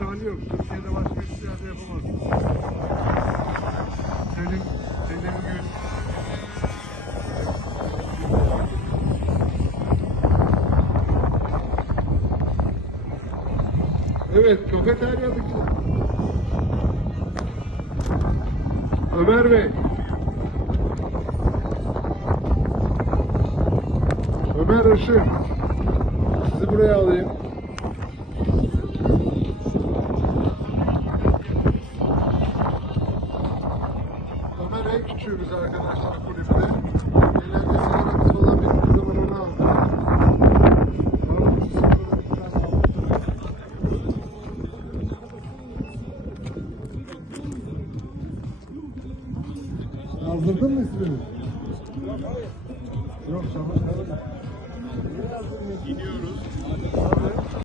engel yok. Türkiye'de başka hiçbir yerde yapamazsın. Selim, Selim Gül. Evet, kafeterya dışı. Ömer Bey. Ömer Işık. Sizi buraya alayım. En küçüğümüz arkadaşlar kulüpte. Eğlence sigarası falan bittiği zaman onu aldım. Yazdırdın mı ismini? Yok, çamaşır. Gidiyoruz.